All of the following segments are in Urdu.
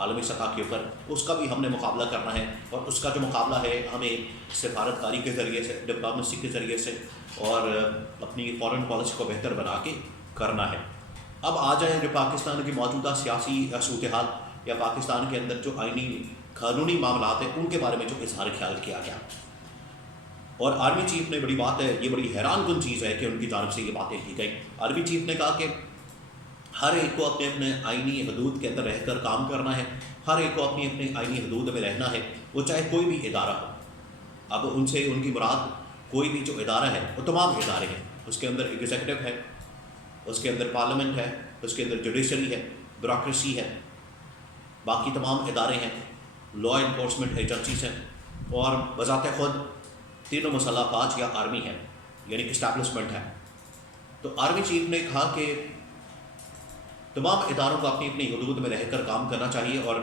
عالمی سطح کے اوپر، اس کا بھی ہم نے مقابلہ کرنا ہے، اور اس کا جو مقابلہ ہے ہمیں سفارتکاری کے ذریعے سے، ڈپلومیسی کے ذریعے سے، اور اپنی فارن پالیسی کو بہتر بنا کے کرنا ہے۔ اب آ جائیں جو پاکستان کی موجودہ سیاسی صورتحال یا پاکستان کے اندر جو آئینی قانونی معاملات ہیں ان کے بارے میں جو اظہار خیال کیا گیا، اور آرمی چیف نے بڑی بات ہے، یہ بڑی حیران کن چیز ہے کہ ان کی جانب سے یہ باتیں کی گئیں۔ آرمی چیف نے کہا کہ ہر ایک کو اپنے اپنے آئینی حدود کے اندر رہ کر کام کرنا ہے، ہر ایک کو اپنی اپنی آئینی حدود میں رہنا ہے، وہ چاہے کوئی بھی ادارہ ہو۔ اب ان سے ان کی مراد کوئی بھی جو ادارہ ہے وہ تمام ادارے ہیں، اس کے اندر ایگزیکٹو ہے، اس کے اندر پارلیمنٹ ہے، اس کے اندر جوڈیشری ہے، بیوروکریسی ہے، باقی تمام ادارے ہیں، لا انفورسمنٹ ایجنسیز ہیں، اور بذات خود تینوں مسلح افواج یا آرمی ہے، یعنی اسٹیبلشمنٹ ہے۔ تو آرمی چیف نے کہا کہ تمام اداروں کو اپنی اپنی حدود میں رہ کر کام کرنا چاہیے، اور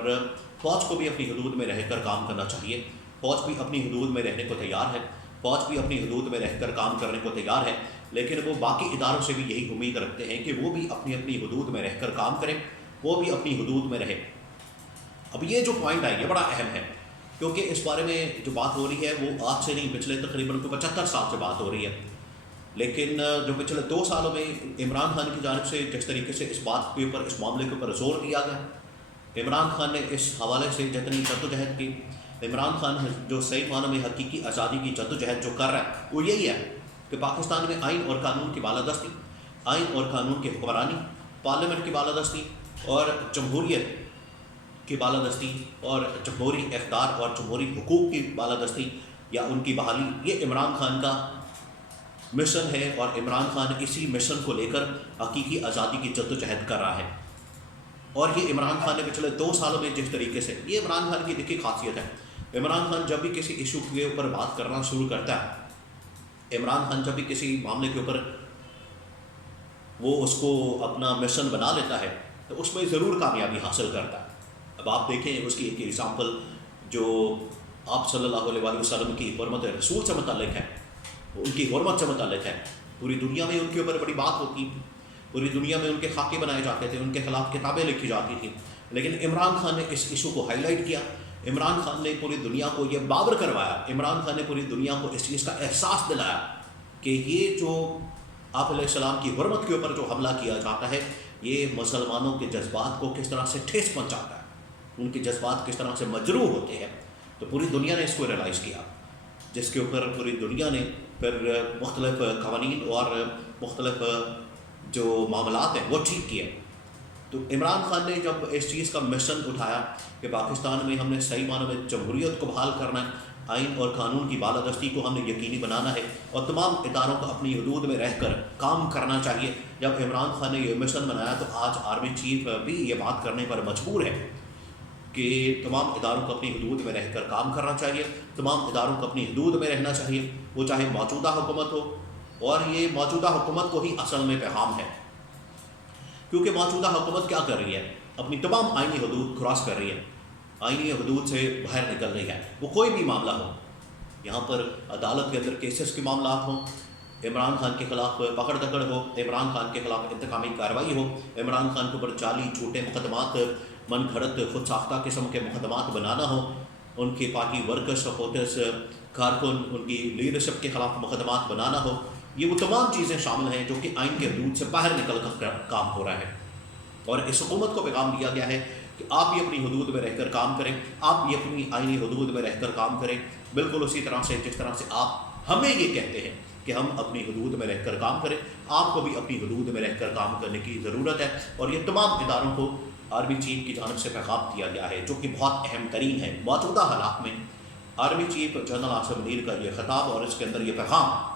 فوج کو بھی اپنی حدود میں رہ کر کام کرنا چاہیے۔ فوج بھی اپنی حدود میں رہنے کو تیار ہے، فوج بھی اپنی حدود میں رہ کر کام کرنے کو تیار ہے، لیکن وہ باقی اداروں سے بھی یہی امید رکھتے ہیں کہ وہ بھی اپنی اپنی حدود میں رہ کر کام کریں، وہ بھی اپنی حدود میں رہے۔ اب یہ جو پوائنٹ ہے یہ بڑا اہم ہے، کیونکہ اس بارے میں جو بات ہو رہی ہے وہ آج سے نہیں، پچھلے تقریباً 75 سال سے بات ہو رہی ہے، لیکن جو پچھلے 2 سالوں میں عمران خان کی جانب سے جس طریقے سے اس بات کے اوپر، اس معاملے کے اوپر زور دیا گیا، عمران خان نے اس حوالے سے جتنی جدوجہد کی، عمران خان جو صحیح معنوں میں حقیقی آزادی کی جدوجہد جو کر رہا ہے وہ یہی ہے کہ پاکستان میں آئین اور قانون کی بالادستی، آئین اور قانون کی حکمرانی، پارلیمنٹ کی بالادستی اور جمہوریت کی بالادستی اور جمہوری اقدار اور جمہوری حقوق کی بالادستی یا ان کی بحالی، یہ عمران خان کا مشن ہے، اور عمران خان اسی مشن کو لے کر حقیقی آزادی کی جدوجہد کر رہا ہے۔ اور یہ عمران خان نے پچھلے 2 سالوں میں جس طریقے سے، یہ عمران خان کی دیکھی خاصیت ہے، عمران خان جب بھی کسی ایشو کے اوپر بات کرنا شروع کرتا ہے، عمران خان جب بھی کسی معاملے کے اوپر وہ اس کو اپنا مشن بنا لیتا ہے تو اس میں ضرور کامیابی حاصل کرتا ہے۔ اب آپ دیکھیں اس کی ایک ایگزامپل جو آپ صلی اللہ علیہ وآلہ وسلم کی حرمت رسول سے متعلق ہے، ان کی حرمت سے متعلق ہے، پوری دنیا میں ان کے اوپر بڑی بات ہوتی، پوری دنیا میں ان کے خاکے بنائے جاتے تھے، ان کے خلاف کتابیں لکھی جاتی تھیں، لیکن عمران خان نے اس ایشو کو ہائی لائٹ کیا، عمران خان نے پوری دنیا کو یہ باور کروایا، عمران خان نے پوری دنیا کو اس چیز کا احساس دلایا کہ یہ جو آپ علیہ السلام کی حرمت کے اوپر جو حملہ کیا جاتا ہے یہ مسلمانوں کے جذبات کو کس طرح سے ٹھیس پہنچاتا ہے، ان کے جذبات کس طرح سے مجروح ہوتے ہیں۔ تو پوری دنیا نے اس کو ریلائز کیا، جس کے اوپر پوری دنیا نے پھر مختلف قوانین اور مختلف جو معاملات ہیں وہ ٹھیک کیے۔ تو عمران خان نے جب اس چیز کا مشن اٹھایا کہ پاکستان میں ہم نے صحیح معنوں میں جمہوریت کو بحال کرنا ہے، آئین اور قانون کی بالادستی کو ہم نے یقینی بنانا ہے، اور تمام اداروں کو اپنی حدود میں رہ کر کام کرنا چاہیے، جب عمران خان نے یہ مشن بنایا تو آج آرمی چیف بھی یہ بات کرنے پر مجبور ہے کہ تمام اداروں کو اپنی حدود میں رہ کر کام کرنا چاہیے، تمام اداروں کو اپنی حدود میں رہنا چاہیے، وہ چاہے موجودہ حکومت ہو، اور یہ موجودہ حکومت کو ہی اصل میں پیغام ہے، کیونکہ موجودہ حکومت کیا کر رہی ہے، اپنی تمام آئینی حدود کراس کر رہی ہے، آئینی حدود سے باہر نکل رہی ہے، وہ کوئی بھی معاملہ ہو، یہاں پر عدالت کے اندر کیسز کے معاملات ہوں، عمران خان کے خلاف پکڑ دکڑ ہو، عمران خان کے خلاف انتقامی کارروائی ہو، عمران خان کے اوپر جعلی جھوٹے مقدمات، من گھڑت خود ساختہ قسم کے مقدمات بنانا ہو، ان کی پارٹی ورکرز، سپورٹرز، کارکن، ان کی لیڈرشپ کے خلاف مقدمات بنانا ہو، یہ وہ تمام چیزیں شامل ہیں جو کہ آئین کے حدود سے باہر نکل کر کام ہو رہا ہے۔ اور اس حکومت کو پیغام دیا گیا ہے کہ آپ بھی اپنی حدود میں رہ کر کام کریں، آپ بھی اپنی آئینی حدود میں رہ کر کام کریں، بالکل اسی طرح سے جس طرح سے آپ ہمیں یہ کہتے ہیں کہ ہم اپنی حدود میں رہ کر کام کریں، آپ کو بھی اپنی حدود میں رہ کر کام کرنے کی ضرورت ہے۔ اور یہ تمام اداروں کو آرمی چیف کی جانب سے پیغام دیا گیا ہے، جو کہ بہت اہم ترین ہے موجودہ حالات میں۔ Army chief general Asim Munir کا یہ خطاب اور اس کے اندر یہ پیغام،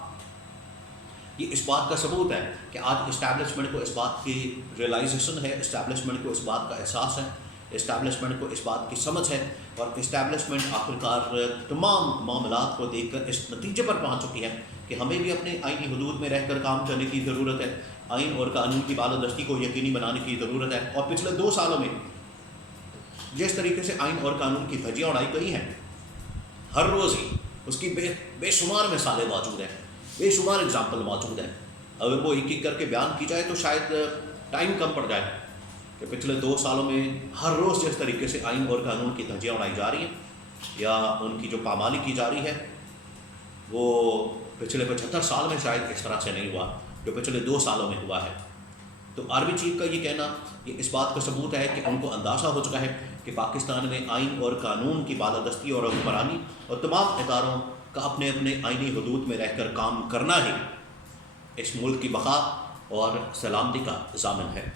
یہ اس بات کا ثبوت ہے کہ آج اسٹیبلشمنٹ کو اس بات کی ریئلائزیشن ہے، اسٹیبلشمنٹ کو اس بات کا احساس ہے، اسٹیبلشمنٹ کو اس بات کی سمجھ ہے، اور اسٹیبلشمنٹ آخرکار تمام معاملات کو دیکھ کر اس نتیجے پر پہنچ چکی ہے کہ ہمیں بھی اپنے آئینی حدود میں رہ کر کام کرنے کی ضرورت ہے، آئین اور قانون کی بالادستی کو یقینی بنانے کی ضرورت ہے۔ اور پچھلے 2 سالوں میں جس طریقے سے آئین اور قانون کی دھجیاں اڑائی گئی ہیں، ہر روز ہی اس کی بے شمار مثالیں موجود ہیں، بے شمار اگزامپل موجود ہیں۔ اگر وہ ایک ایک کر کے بیان کی جائے تو شاید ٹائم کم پڑ جائے کہ پچھلے 2 سالوں میں ہر روز جس طریقے سے آئین اور قانون کی دھجیاں اڑائی جا رہی ہیں یا ان کی جو پامالی کی جا رہی ہے وہ پچھلے 75 سال میں شاید اس طرح سے نہیں ہوا جو پچھلے 2 سالوں میں ہوا ہے. تو آرمی چیف کا یہ کہنا یہ اس بات کا ثبوت ہے کہ ان کو اندازہ ہو چکا ہے کہ پاکستان میں آئین اور قانون کی بالادستی اور حکمرانی اور تمام اداروں کا اپنے اپنے آئینی حدود میں رہ کر کام کرنا ہی اس ملک کی بقا اور سلامتی کا ضامن ہے.